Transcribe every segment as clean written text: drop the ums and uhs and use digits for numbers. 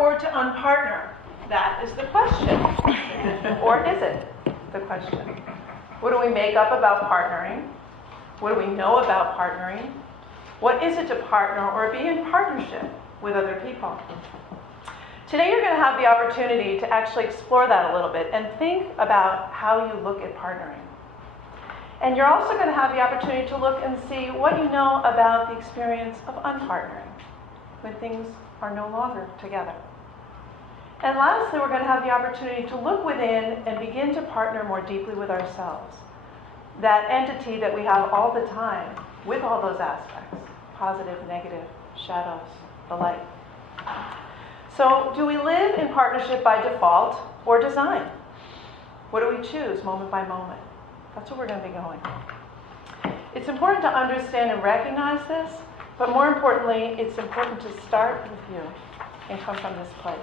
or to unpartner? That is the question. Or is it the question? What do we make up about partnering? What do we know about partnering? What is it to partner or be in partnership with other people? Today you're going to have the opportunity to actually explore that a little bit and think about how you look at partnering. And you're also going to have the opportunity to look and see what you know about the experience of unpartnering when things are no longer together. And lastly, we're going to have the opportunity to look within and begin to partner more deeply with ourselves. That entity that we have all the time with all those aspects, positive, negative, shadows, the light. So do we live in partnership by default or design? What do we choose moment by moment? That's what we're going to be going. It's important to understand and recognize this, but more importantly, it's important to start with you and come from this place.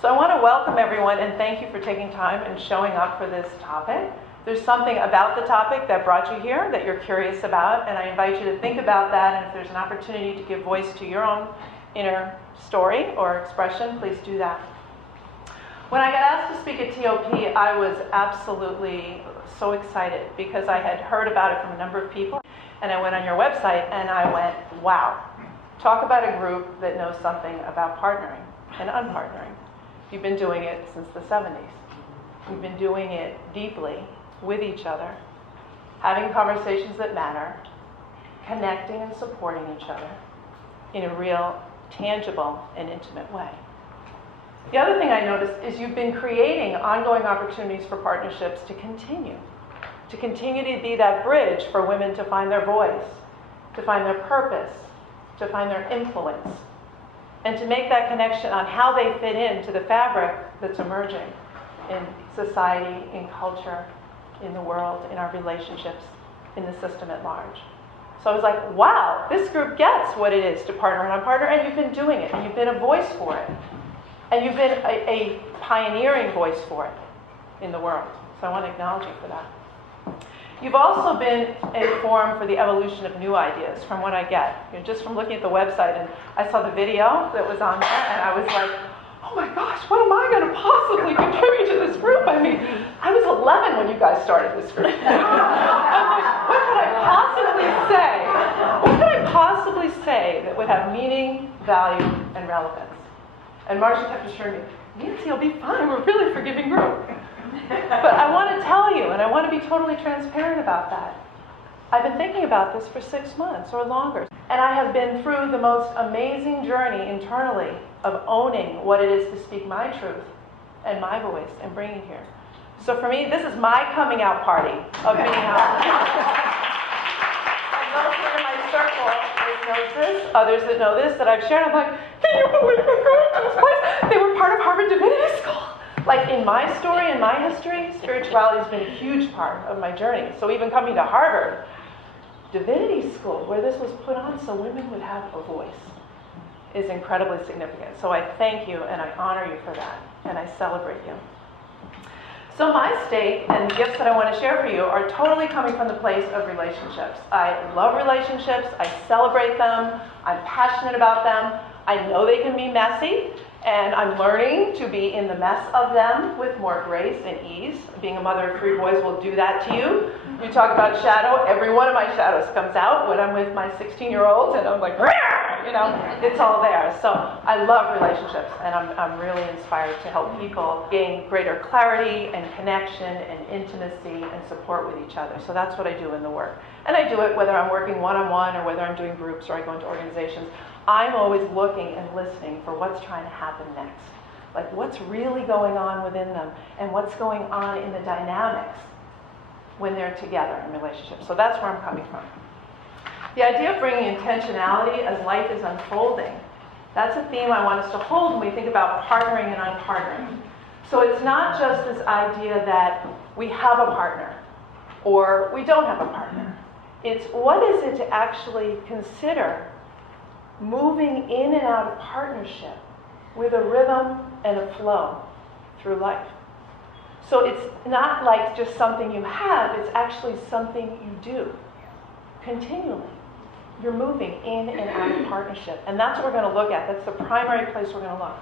So I want to welcome everyone and thank you for taking time and showing up for this topic. There's something about the topic that brought you here that you're curious about, and I invite you to think about that, and if there's an opportunity to give voice to your own inner story or expression, please do that. When I got asked to speak at TOP, I was absolutely so excited because I had heard about it from a number of people, and I went on your website and I went, wow, talk about a group that knows something about partnering and unpartnering. You've been doing it since the 70s. You've been doing it deeply with each other, having conversations that matter, connecting and supporting each other in a real, tangible, and intimate way. The other thing I noticed is you've been creating ongoing opportunities for partnerships to continue to be that bridge for women to find their voice, to find their purpose, to find their influence, and to make that connection on how they fit into the fabric that's emerging in society, in culture, in the world, in our relationships, in the system at large. So I was like, wow, this group gets what it is to partner and unpartner, and you've been doing it, and you've been a voice for it. And you've been a pioneering voice for it in the world. So I want to acknowledge you for that. You've also been a forum for the evolution of new ideas, from what I get. Just from looking at the website, and I saw the video that was on there, and I was like, oh my gosh, what am I going to possibly contribute to this group? I mean, I was 11 when you guys started this group. I'm like, what could I possibly say? What could I possibly say that would have meaning, value, and relevance? And Marcia kept assuring me, Nancy, you'll be fine. We're a really forgiving group. But I want to tell you, and I want to be totally transparent about that. I've been thinking about this for 6 months or longer. And I have been through the most amazing journey internally of owning what it is to speak my truth and my voice and bring it here. So for me, this is my coming out party of being out. And those who are in my circle knows this, others that know this, that I've shared, I'm like, can you believe I'm going to this place? They were part of Harvard Divinity School. Like in my story, in my history, spirituality has been a huge part of my journey. So even coming to Harvard Divinity School, where this was put on so women would have a voice, is incredibly significant. So I thank you and I honor you for that, and I celebrate you. So my stake and the gifts that I want to share for you are totally coming from the place of relationships. I love relationships. I celebrate them. I'm passionate about them. I know they can be messy, and I'm learning to be in the mess of them with more grace and ease. Being a mother of 3 boys will do that to you. You talk about shadow, every one of my shadows comes out when I'm with my 16-year-olds, and I'm like, it's all there. So I love relationships, and I'm really inspired to help people gain greater clarity and connection and intimacy and support with each other. So that's what I do in the work. And I do it whether I'm working one-on-one or whether I'm doing groups or I go into organizations. I'm always looking and listening for what's trying to happen next. Like what's really going on within them and what's going on in the dynamics when they're together in relationships. So that's where I'm coming from. The idea of bringing intentionality as life is unfolding, that's a theme I want us to hold when we think about partnering and unpartnering. So it's not just this idea that we have a partner or we don't have a partner. It's what is it to actually consider moving in and out of partnership with a rhythm and a flow through life. So it's not like just something you have, it's actually something you do continually, you're moving in and out of partnership. And that's what we're going to look at. That's the primary place we're going to look.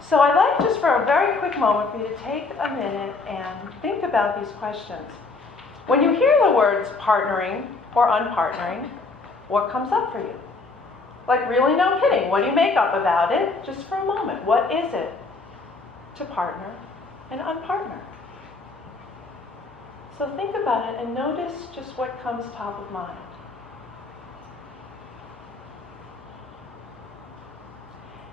So I'd like just for a very quick moment for you to take a minute and think about these questions. When you hear the words partnering or unpartnering, what comes up for you? Like, really, no kidding. What do you make up about it? Just for a moment. What is it to partner and unpartner? So think about it and notice just what comes top of mind.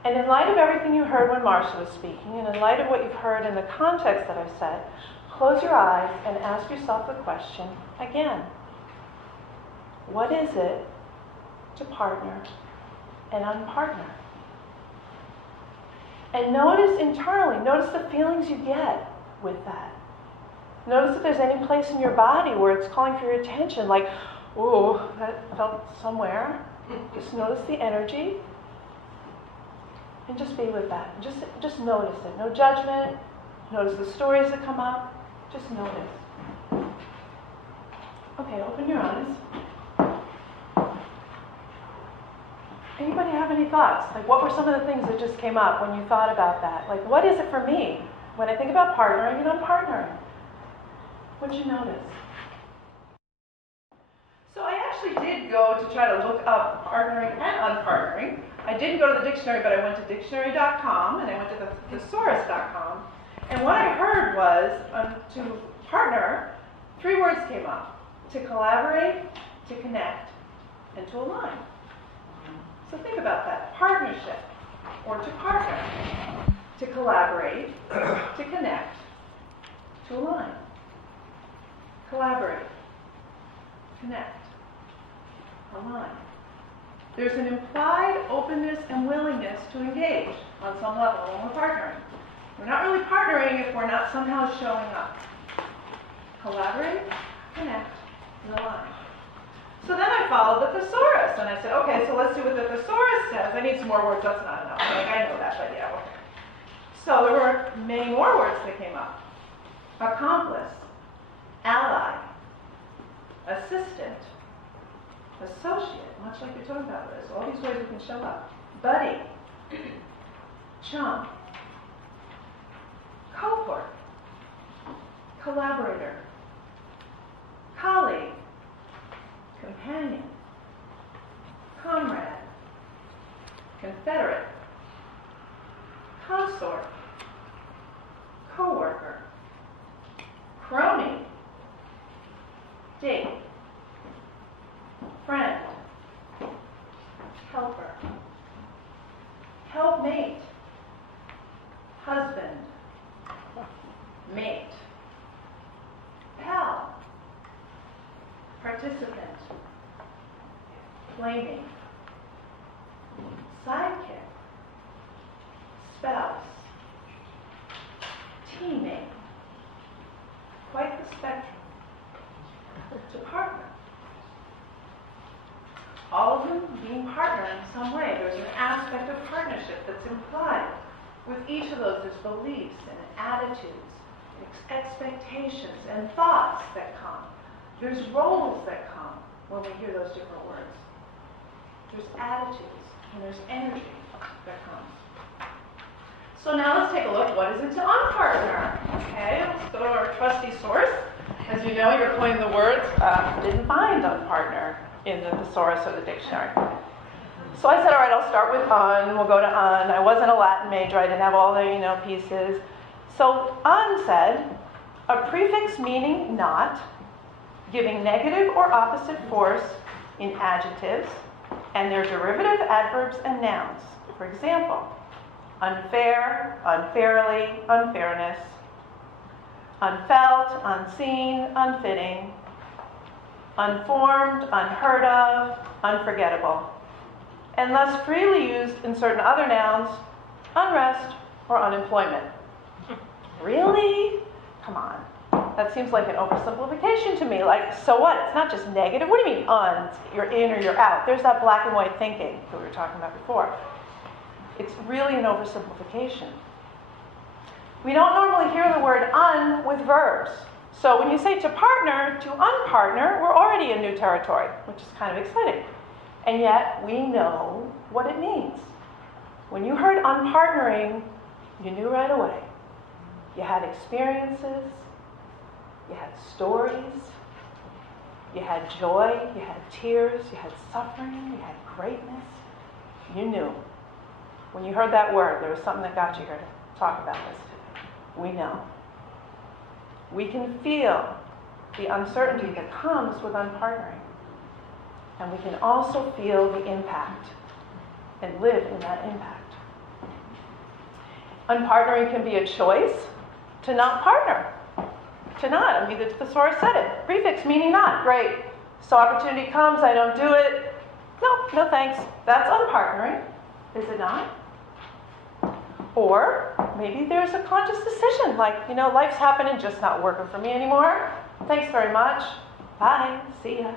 And in light of everything you heard when Marcia was speaking, and in light of what you've heard in the context that I've said, close your eyes and ask yourself the question again. What is it to partner and unpartner? And notice internally, notice the feelings you get with that. Notice if there's any place in your body where it's calling for your attention, like, ooh, that felt somewhere. Just notice the energy. And just be with that. Just notice it. No judgment. Notice the stories that come up. Just notice. Okay, open your eyes. Anybody have any thoughts? Like, what were some of the things that just came up when you thought about that? Like, what is it for me when I think about partnering and unpartnering? What'd you notice? So I actually did go to try to look up partnering and unpartnering. I didn't go to the dictionary, but I went to dictionary.com and I went to the thesaurus.com. And what I heard was, to partner, 3 words came up. To collaborate, to connect, and to align. So think about that. Partnership, or to partner. To collaborate, to connect, to align. Collaborate, connect, align. There's an implied openness and willingness to engage on some level when we're partnering. We're not really partnering if we're not somehow showing up. Collaborate, connect, and align. So then I followed the thesaurus, and I said, okay, so let's see what the thesaurus says. I need some more words, that's not enough. Like, I know that, but yeah, okay. So there were many more words that came up. Accomplice, ally, assistant, associate, much like you're talking about this. All these ways we can show up. Buddy, chum, cohort, collaborator, colleague, companion, comrade, confederate, consort, co-worker, crony, date, friend, helper, helpmate, husband, mate, pal, participant, playmate, sidekick, spouse, teammate. Quite the spectrum. To partner. All of them being partner in some way. There's an aspect of partnership that's implied. With each of those, there's beliefs and attitudes, expectations and thoughts that come. There's roles that come when we hear those different words. There's attitudes and there's energy that comes. So now let's take a look. What is it to unpartner? Okay, let's go to our trusty source. As you know, you're pointing the words. Didn't find unpartner in the thesaurus or the dictionary. So I said, all right, I'll start with un. We'll go to un. I wasn't a Latin major. I didn't have all the pieces. So un said, a prefix meaning not, giving negative or opposite force in adjectives and their derivative adverbs and nouns. For example, unfair, unfairly, unfairness, unfelt, unseen, unfitting, unformed, unheard of, unforgettable, and thus freely used in certain other nouns, unrest or unemployment. Really? Come on. That seems like an oversimplification to me. Like, so what? It's not just negative. What do you mean un? You're in or you're out. There's that black and white thinking that we were talking about before. It's really an oversimplification. We don't normally hear the word un with verbs. So when you say to partner, to unpartner, we're already in new territory, which is kind of exciting. And yet, we know what it means. When you heard unpartnering, you knew right away. You had experiences, you had stories, you had joy, you had tears, you had suffering, you had greatness. You knew. When you heard that word, there was something that got you here to talk about this today. We know. We can feel the uncertainty that comes with unpartnering. And we can also feel the impact and live in that impact. Unpartnering can be a choice to not partner. To not. I mean, the source said it. Prefix meaning not. Great. So opportunity comes, I don't do it. No thanks. That's unpartnering. Is it not? Or maybe there's a conscious decision, like, life's happening, just not working for me anymore. Thanks very much. Bye. See ya.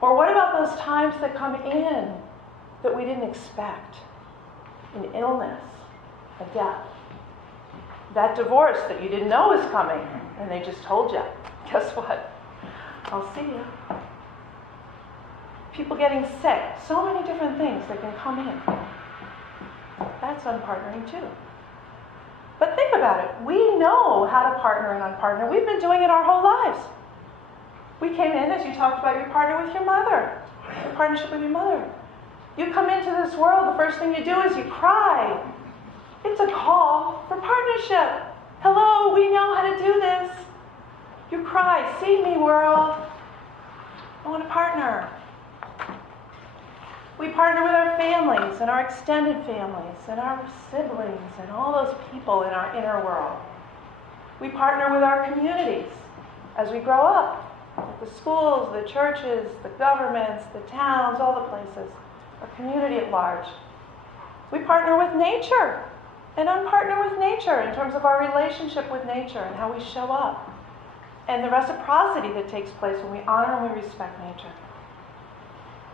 Or what about those times that come in that we didn't expect? An illness, a death. That divorce that you didn't know was coming, and they just told you. Guess what? I'll see you. People getting sick. So many different things that can come in. That's unpartnering too. But think about it. We know how to partner and unpartner. We've been doing it our whole lives. We came in, as you talked about your partner with your mother, your partnership with your mother. You come into this world, the first thing you do is you cry. It's a call for partnership. Hello, we know how to do this. You cry, see me, world. I want to partner. We partner with our families and our extended families and our siblings and all those people in our inner world. We partner with our communities as we grow up. The schools, the churches, the governments, the towns, all the places, our community at large. We partner with nature and unpartner with nature in terms of our relationship with nature and how we show up. And the reciprocity that takes place when we honor and we respect nature.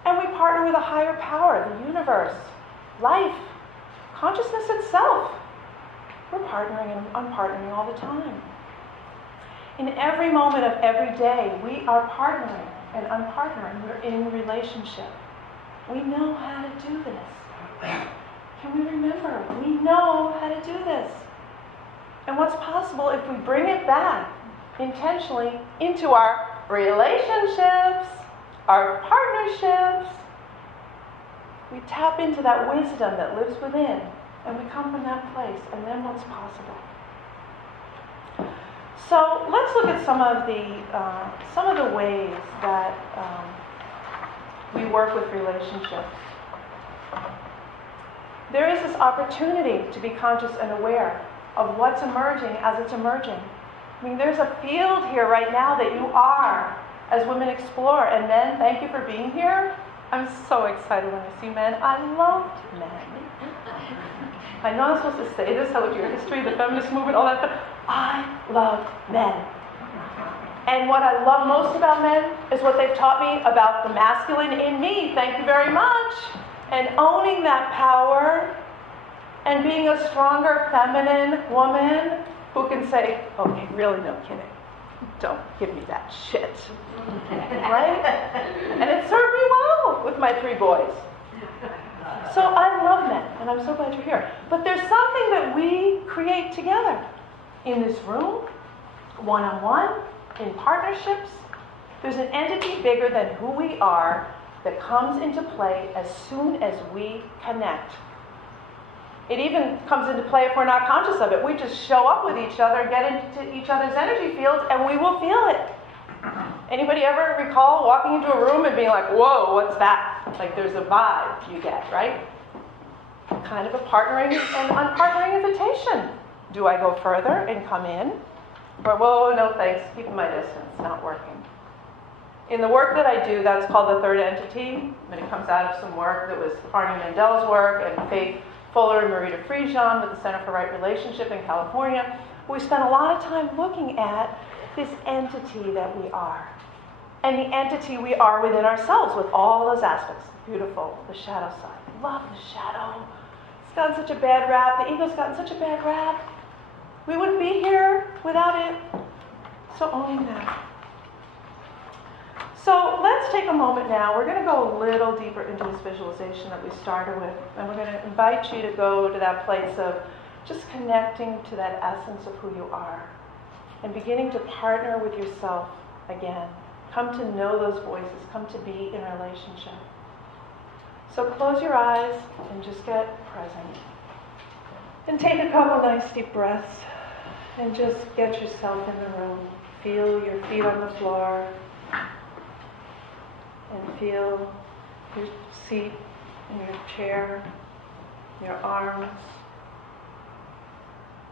And we partner with a higher power, the universe, life, consciousness itself. We're partnering and unpartnering all the time. In every moment of every day, we are partnering and unpartnering. We're in relationship. We know how to do this. Can we remember? We know how to do this. And what's possible if we bring it back intentionally into our relationships, our partnerships. We tap into that wisdom that lives within, and we come from that place, and then what's possible? So let's look at some of the ways that we work with relationships. There is this opportunity to be conscious and aware of what's emerging as it's emerging. I mean, there's a field here right now that you are as women explore. And men, thank you for being here. I'm so excited when I see men. I love men. I know I'm supposed to say this, I look at your history, the feminist movement, all that, but I love men. And what I love most about men is what they've taught me about the masculine in me. Thank you very much. And owning that power and being a stronger feminine woman who can say, okay, really no kidding. Don't give me that shit. Right? And it served me well with my 3 boys. So I love men, and I'm so glad you're here. But there's something that we create together in this room, one-on-one, in partnerships. There's an entity bigger than who we are that comes into play as soon as we connect. It even comes into play if we're not conscious of it. We just show up with each other, get into each other's energy fields, and we will feel it. Anybody ever recall walking into a room and being like, whoa, what's that? Like there's a vibe you get, right? Kind of a partnering and unpartnering invitation. Do I go further and come in? Or, whoa, no thanks, keeping my distance, not working. In the work that I do, that's called the third entity. And it comes out of some work that was Barney Mandel's work and Feth Fuller and Marita Friedjan with the Center for Right Relationship in California. We spent a lot of time looking at this entity that we are. And the entity we are within ourselves with all those aspects. Beautiful, the shadow side. Love the shadow. It's gotten such a bad rap. The ego's gotten such a bad rap. We wouldn't be here without it. So owning that. So let's take a moment now. We're going to go a little deeper into this visualization that we started with. And we're going to invite you to go to that place of just connecting to that essence of who you are. And beginning to partner with yourself again. Come to know those voices. Come to be in relationship. So close your eyes and just get present. And take a couple nice deep breaths. And just get yourself in the room. Feel your feet on the floor. And feel your seat and your chair, your arms,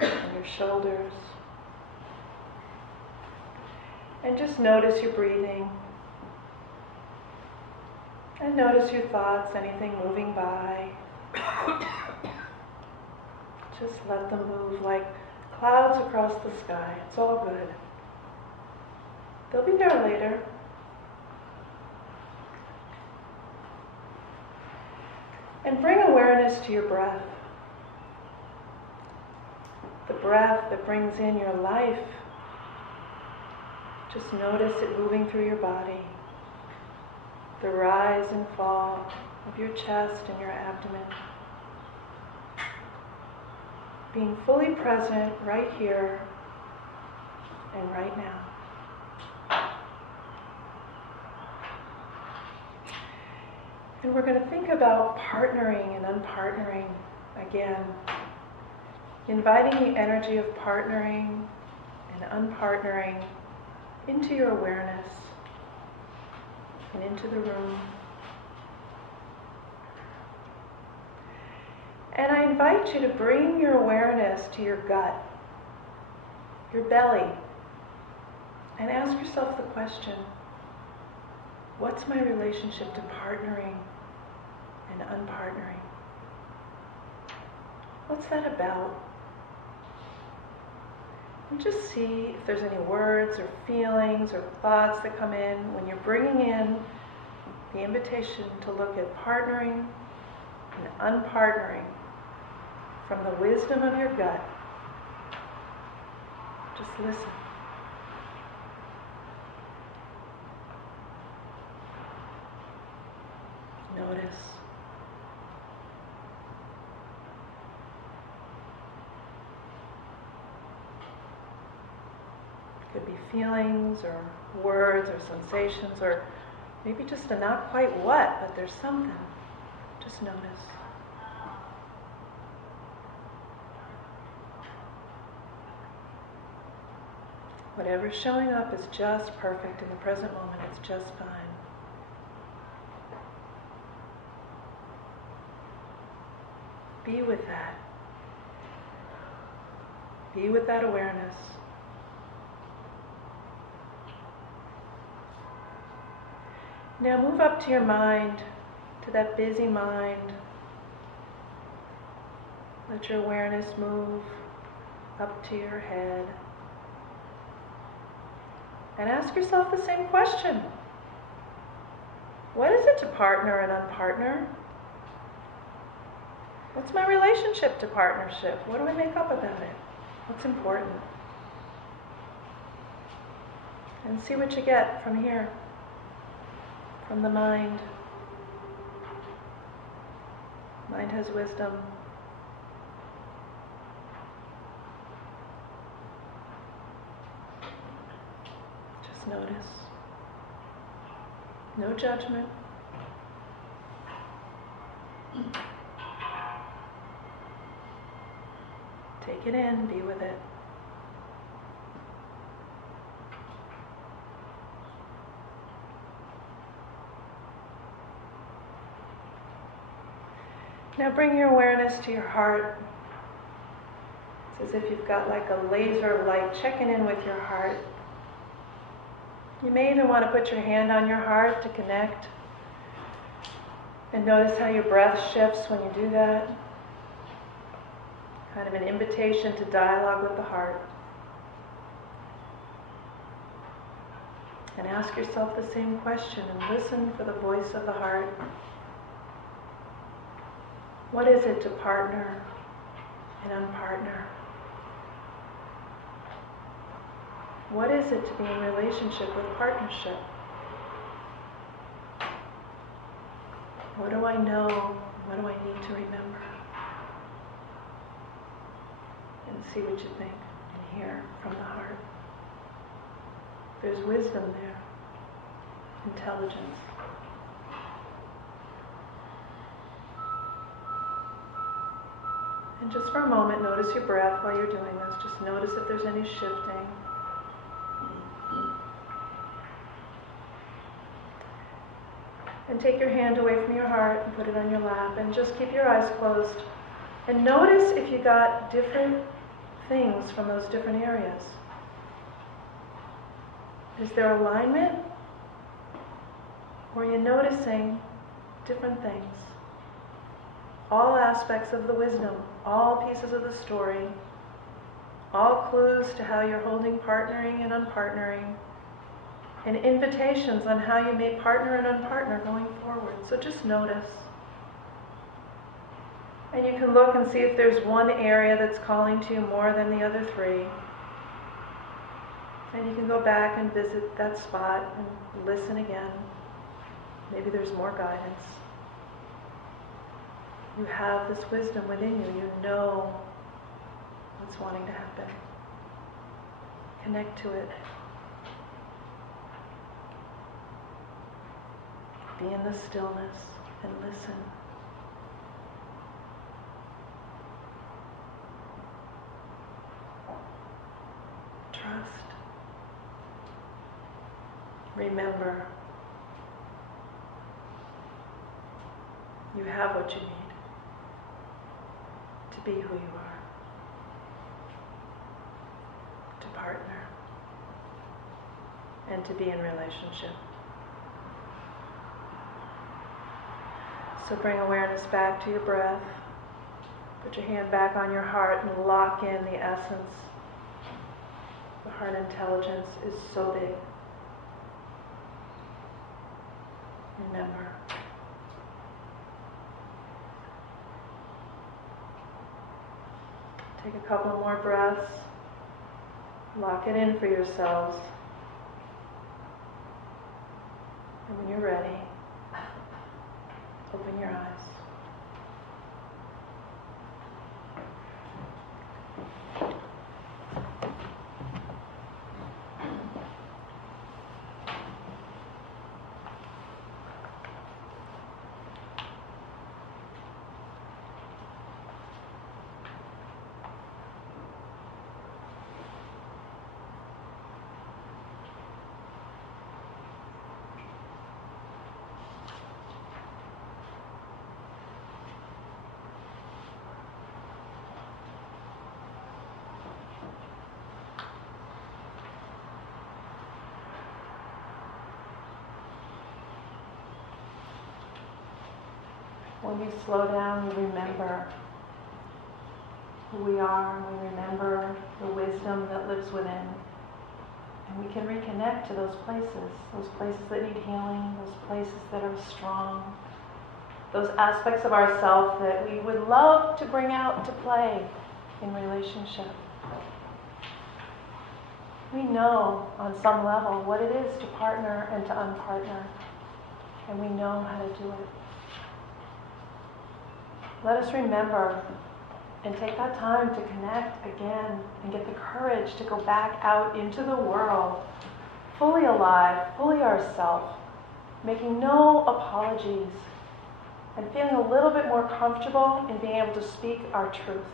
and your shoulders. And just notice your breathing. And notice your thoughts, anything moving by. Just let them move like clouds across the sky. It's all good. They'll be there later. And bring awareness to your breath. The breath that brings in your life. Just notice it moving through your body. The rise and fall of your chest and your abdomen. Being fully present right here and right now. And we're going to think about partnering and unpartnering again. Inviting the energy of partnering and unpartnering into your awareness and into the room. And I invite you to bring your awareness to your gut, your belly, and ask yourself the question, what's my relationship to partnering and unpartnering? What's that about? And just see if there's any words or feelings or thoughts that come in when you're bringing in the invitation to look at partnering and unpartnering from the wisdom of your gut. Just listen. Notice. Could be feelings or words or sensations or maybe just a not quite what, but there's something. Just notice. Whatever's showing up is just perfect in the present moment. It's just fine. Be with that. Be with that awareness. Now move up to your mind, to that busy mind. Let your awareness move up to your head. And ask yourself the same question. What is it to partner and unpartner? What's my relationship to partnership? What do I make up about it? What's important? And see what you get from here, from the mind. Mind has wisdom. Just notice. No judgment. Take it in, be with it. Now bring your awareness to your heart. It's as if you've got like a laser light checking in with your heart. You may even want to put your hand on your heart to connect. And notice how your breath shifts when you do that. Kind of an invitation to dialogue with the heart. And ask yourself the same question and listen for the voice of the heart. What is it to partner and unpartner? What is it to be in relationship with partnership? What do I know? What do I need to remember? And see what you think and hear from the heart. There's wisdom there, intelligence. And just for a moment, notice your breath while you're doing this. Just notice if there's any shifting. And take your hand away from your heart and put it on your lap. And just keep your eyes closed. And notice if you got different things from those different areas. Is there alignment? Or are you noticing different things? All aspects of the wisdom, all pieces of the story, all clues to how you're holding partnering and unpartnering, and invitations on how you may partner and unpartner going forward. So just notice. And you can look and see if there's one area that's calling to you more than the other three. And you can go back and visit that spot and listen again. Maybe there's more guidance. You have this wisdom within you. You know what's wanting to happen. Connect to it. Be in the stillness and listen. Trust. Remember, you have what you need to be who you are, to partner, and to be in relationship. So bring awareness back to your breath. Put your hand back on your heart and lock in the essence. The heart intelligence is so big. Remember. Take a couple more breaths. Lock it in for yourselves. And when you're ready, open your eyes. When we slow down, we remember who we are, and we remember the wisdom that lives within. And we can reconnect to those places that need healing, those places that are strong, those aspects of ourself that we would love to bring out to play in relationship. We know on some level what it is to partner and to unpartner, and we know how to do it. Let us remember and take that time to connect again and get the courage to go back out into the world, fully alive, fully ourselves, making no apologies, and feeling a little bit more comfortable in being able to speak our truth.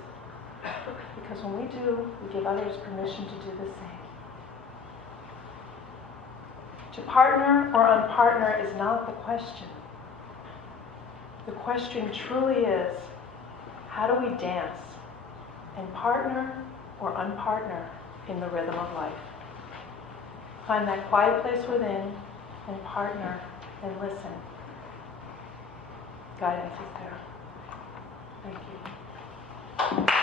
Because when we do, we give others permission to do the same. To partner or unpartner is not the question. The question truly is, how do we dance and partner or unpartner in the rhythm of life? Find that quiet place within and partner and listen. Guidance is there. Thank you.